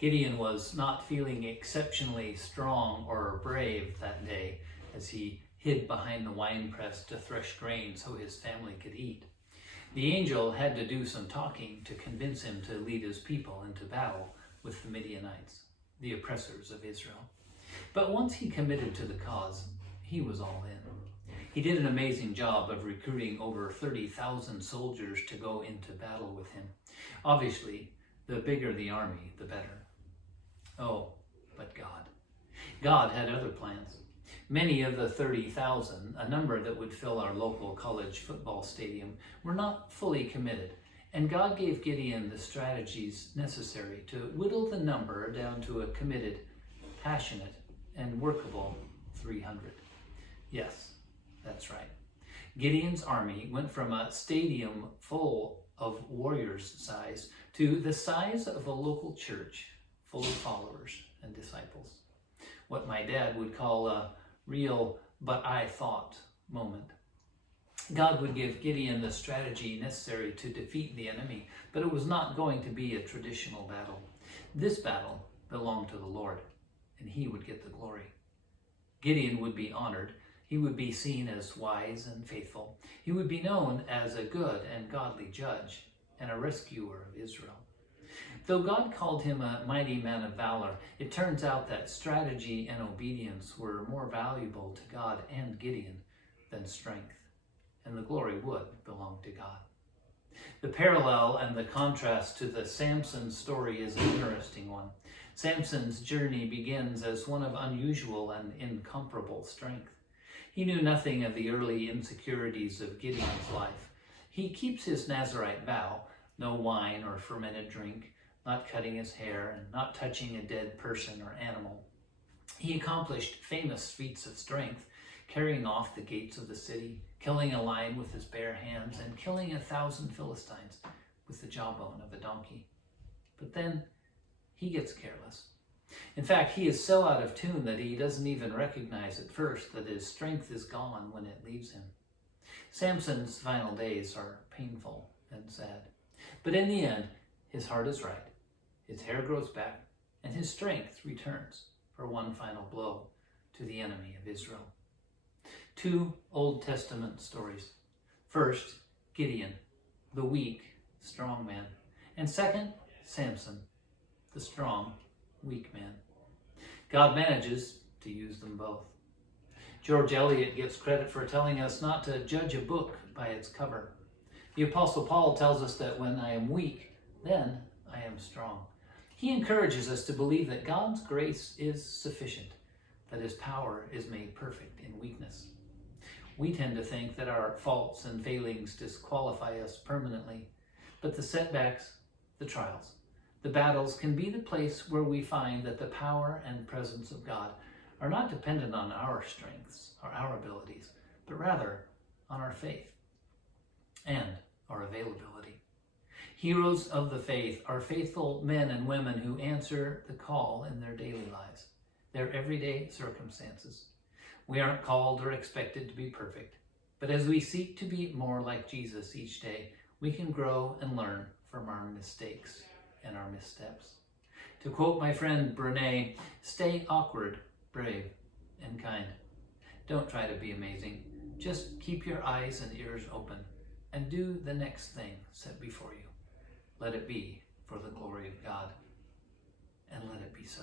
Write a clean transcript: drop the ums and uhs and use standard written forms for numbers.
Gideon was not feeling exceptionally strong or brave that day as he hid behind the winepress to thresh grain so his family could eat. The angel had to do some talking to convince him to lead his people into battle with the Midianites, the oppressors of Israel. But once he committed to the cause, he was all in. He did an amazing job of recruiting over 30,000 soldiers to go into battle with him. Obviously, the bigger the army, the better. Oh, but God. God had other plans. Many of the 30,000, a number that would fill our local college football stadium, were not fully committed, and God gave Gideon the strategies necessary to whittle the number down to a committed, passionate, and workable 300. Yes, that's right. Gideon's army went from a stadium full of warriors size to the size of a local church full of followers and disciples. What my dad would call a real "but I thought" moment. God would give Gideon the strategy necessary to defeat the enemy, but it was not going to be a traditional battle. This battle belonged to the Lord, and he would get the glory. Gideon would be honored. He would be seen as wise and faithful. He would be known as a good and godly judge and a rescuer of Israel. Though God called him a mighty man of valor, it turns out that strategy and obedience were more valuable to God and Gideon than strength, and the glory would belong to God. The parallel and the contrast to the Samson story is an interesting one. Samson's journey begins as one of unusual and incomparable strength. He knew nothing of the early insecurities of Gideon's life. He keeps his Nazirite vow, no wine or fermented drink, not cutting his hair, and not touching a dead person or animal. He accomplished famous feats of strength, carrying off the gates of the city, killing a lion with his bare hands, and killing 1,000 Philistines with the jawbone of a donkey. But then he gets careless. In fact, he is so out of tune that he doesn't even recognize at first that his strength is gone when it leaves him. Samson's final days are painful and sad. But in the end, his heart is right, his hair grows back, and his strength returns for one final blow to the enemy of Israel. Two Old Testament stories. First, Gideon, the weak, strong man. And second, Samson, the strong, weak man. God manages to use them both. George Eliot gets credit for telling us not to judge a book by its cover. The Apostle Paul tells us that when I am weak, then I am strong. He encourages us to believe that God's grace is sufficient, that his power is made perfect in weakness. We tend to think that our faults and failings disqualify us permanently, but the setbacks, the trials, the battles can be the place where we find that the power and presence of God are not dependent on our strengths or our abilities, but rather on our faith and our availability. Heroes of the faith are faithful men and women who answer the call in their daily lives, their everyday circumstances. We aren't called or expected to be perfect, but as we seek to be more like Jesus each day, we can grow and learn from our mistakes and our missteps. To quote my friend Brene, stay awkward, brave, and kind. Don't try to be amazing. Just keep your eyes and ears open and do the next thing set before you. Let it be for the glory of God, and let it be so.